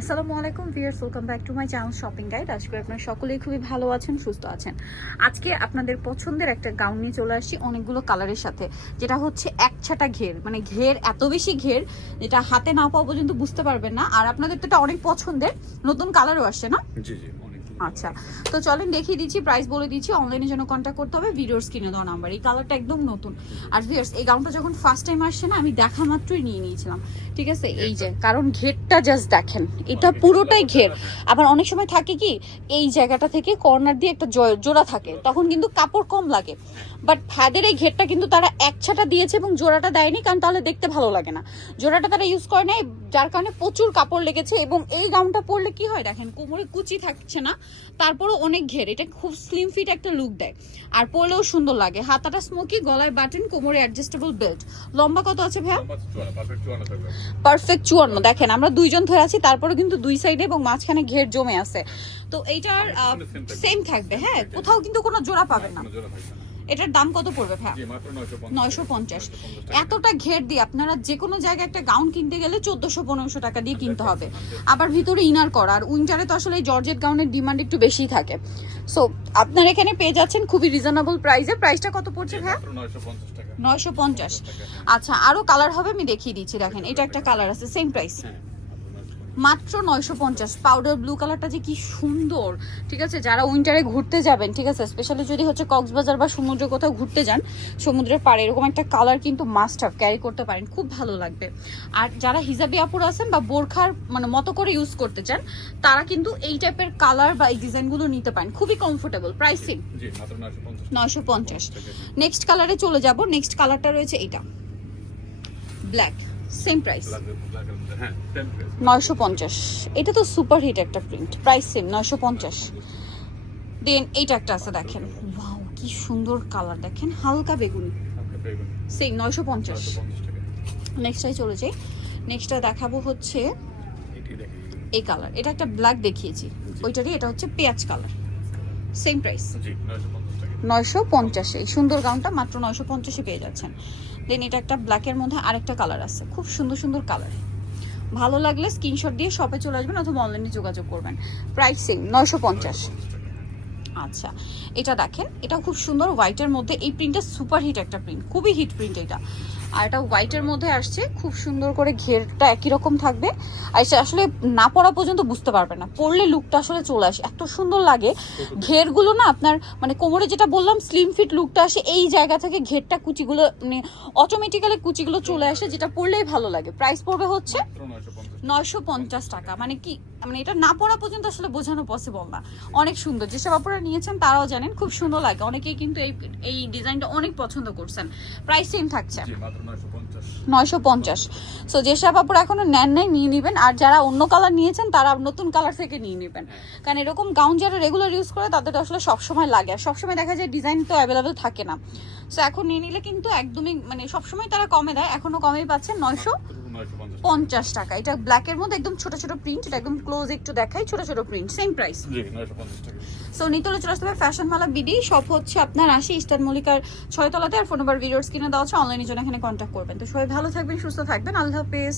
আসসালামু আলাইকুম viewers welcome back to my channel shopping guide. আজকে করি আপনারা সকলেই খুবই ভালো আছেন সুস্থ আছেন। আজকে আপনাদের পছন্দের একটা গাউন নিয়ে চলে আসছি অনেকগুলো কালারের সাথে যেটা হচ্ছে এক ছাটা ঘের। মানে ঘের এত বেশি ঘের যেটা হাতে না পাওয়া পর্যন্ত বুঝতে পারবেন না। আর আপনাদের তো এটা অনেক পছন্দের নতুন কালারও আসছে না? জি জি আচ্ছা তো চলেন দেখিয়ে দিচ্ছি প্রাইস বলে দিচ্ছি অনলাইনের জন্য কন্ট্যাক্ট করতে হবে ভিডিওর স্ক্রিনে দেওয়া নাম্বার এই কালারটা একদম নতুন। আর ভিউয়ার্স এই গাউনটা যখন ফার্স্ট টাইম আসছে না আমি দেখা মাত্রই নিয়ে নিয়েছিলাম। ঠিক আছে? এই যে কারণ ঘেরটা জাস্ট দেখেন এটা পুরোটাই ঘের। আবার অনেক সময় থাকে কি এই জায়গাটা থেকে কর্নার দিয়ে একটা জোড়া থাকে তখন কিন্তু কাপড় কম লাগে। বাট ফ্যাদের এই ঘেরটা কিন্তু তারা এক ছাটা দিয়েছে এবং জোড়াটা দেয়নি কারণ তাহলে দেখতে ভালো লাগে না। জোড়াটা তারা ইউজ করে নাই যার কারণে প্রচুর কাপড় লেগেছে এবং এই গাউনটা পরলে কি হয় দেখেন কোমরে কুচি থাকছে না তারপরেও অনেক ঘের। এটা খুব স্লিম ফিট একটা লুক দেয়। আর পরলেও সুন্দর লাগে। হাতাটা স্মোকি গলায় বাটন কোমরে অ্যাডজাস্টেবল বেল্ট লম্বা কত আছে ভাইয়া? পারফেক্ট চুয়ান্ন। দেখেন আমরা দুইজন ধরে আছি তারপরে কিন্তু দুই সাইডে এবং মাঝখানে ঘের জমে আছে। তো এইটার সেম থাকবে হ্যাঁ? কোথাও কিন্তু কোনো জোড়া পাবেন না। এটার দাম কত পড়বে 950 নয়শো পঞ্চাশ। এতটা ঘের দিয়ে আপনারা যে কোনো জায়গায় একটা গাউন কিনতে গেলে চোদ্দশো পনেরোশো টাকা দিয়ে কিনতে হবে। আবার ভিতরে ইনার করা আর উইন্টারে তো আসলে জর্জেট গাউনের ডিমান্ড একটু বেশি থাকে। সো আপনারা এখানে পেয়ে যাচ্ছেন খুবই রিজনেবল প্রাইসে প্রাইসটা কত পড়ছে ভাইয়া? মাত্র 950 টাকা। নয়শো পঞ্চাশ। আচ্ছা আরও কালার হবে আমি দেখিয়ে দিচ্ছি দেখেন এটা একটা কালার আছে সেম প্রাইস হ্যাঁ। মাত্র নয়শো পঞ্চাশ। পাউডার ব্লু কালারটা যে কি সুন্দর। ঠিক আছে? যারা উইন্টারে ঘুরতে যাবেন ঠিক আছে? স্পেশালি যদি হচ্ছে কক্সবাজার বা সমুদ্র কোথাও ঘুরতে যান সমুদ্রের পাড়ে এরকম একটা কালার কিন্তু মাস্ট হাভ ক্যারি করতে পারেন। খুব ভালো লাগবে। আর যারা হিজাবি আপুর আছেন বা বোরখার মানে মতো করে ইউজ করতে চান তারা কিন্তু এই টাইপের কালার বা এই ডিজাইনগুলো নিতে পারেন। খুবই কমফোর্টেবল প্রাইসিং জি মাত্র 950 নয়শো পঞ্চাশ। নেক্সট কালারে চলে যাব। নেক্সট কালারটা রয়েছে এটা। ব্ল্যাক সেম প্রাইস হ্যাঁ 10 piece। নয়শো পঞ্চাশ। এটা তো সুপার হিট একটা প্রিন্ট প্রাইস সেম নয়শো পঞ্চাশ। দেন এইটা একটা আছে দেখেন। ওয়াও কি সুন্দর কালার দেখেন হালকা বেগুনি। সেম নয়শো পঞ্চাশ। 950 নেক্সটটাই চলে যাই। নেক্সটটা দেখাবো হচ্ছে এই কালার এটা একটা ব্ল্যাক দেখিয়েছি। ওইটারই এটা হচ্ছে পেঁয়াজ কালার সেম প্রাইস জি 950 টাকা। নয়শো পঞ্চাশে। এই সুন্দর গাউনটা মাত্র নয়শো পঞ্চাশে পেয়ে যাচ্ছেন। দেন এটা একটা ব্ল্যাকের মধ্যে আরেকটা কালার আছে। খুব সুন্দর সুন্দর কালার ভালো লাগলে স্ক্রিনশট দিয়ে শপে চলে আসবেন অথবা অনলাইনে যোগাযোগ করবেন। প্রাইস সেম নয়শো পঞ্চাশ। 950 আচ্ছা এটা দেখেন, এটা খুব সুন্দর হোয়াইটের মধ্যে। এই প্রিন্টটা সুপার হিট একটা প্রিন্ট খুবই হিট প্রিন্ট এটা। আর এটা হোয়াইটের মধ্যে আসছে খুব সুন্দর করে ঘেরটা একই রকম থাকবে। আর আসলে না পরা পর্যন্ত বুঝতে পারবে না পরলে লুকটা আসলে চলে আসে এত সুন্দর লাগে। ঘেরগুলো না আপনার মানে কোমরে যেটা বললাম স্লিম ফিট লুকটা আসে এই জায়গা থেকে ঘেরটা কুচিগুলো মানে অটোমেটিক্যালি কুচিগুলো চলে আসে যেটা পরলেই ভালো লাগে। প্রাইস পড়বে হচ্ছে নয়শো পঞ্চাশ টাকা মানে কি মানে এটা না পড়া পর্যন্ত আসলে বোঝানো পসিবল না। অনেক সুন্দর। যেসব আপনারা নিয়েছেন তারাও জানেন খুব সুন্দর লাগে। অনেকেই কিন্তু এই এই ডিজাইনটা অনেক পছন্দ করছেন। প্রাইস সেম থাকছে। জি মাত্র 950 নয়শো পঞ্চাশ। সো যেসব আপনারা এখনও নেন নাই নিয়ে নেবেন। আর যারা অন্য কালার নিয়েছেন তারা নতুন কালার থেকে নিয়ে নেবেন। কারণ এরকম গাউন যারা রেগুলার ইউজ করে তাদের আসলে সবসময় লাগে। আর সবসময় দেখা যায় ডিজাইন তো অ্যাভেলেবেল থাকে না। সো এখন নিয়ে নিলে কিন্তু একদমই মানে সবসময় তারা কমে দেয়। এখনও কমেই পাচ্ছেন নয়শো মাত্র 950 পঞ্চাশ টাকা। এটা ব্ল্যাকের মধ্যে একদম ছোট ছোট প্রিন্ট এটা একদম ক্লোজ একটু দেখাই ছোট ছোট প্রিন্ট সেম প্রাইস জি 950 টাকা। সো নিতলে চলে আসতে হবে ফ্যাশন মালা বিডি সব হচ্ছে আপনার আশি ইস্টার্ন মল্লিকার ছয়তলাতে আর ফোন নাম্বার ভিডিওর কিনে দেওয়া আছে অনলাইনের জন্য এখানে কন্ট্যাক্ট করবেন। তো সবাই ভালো থাকবেন সুস্থ থাকবেন আল্লাহ হাফেজ।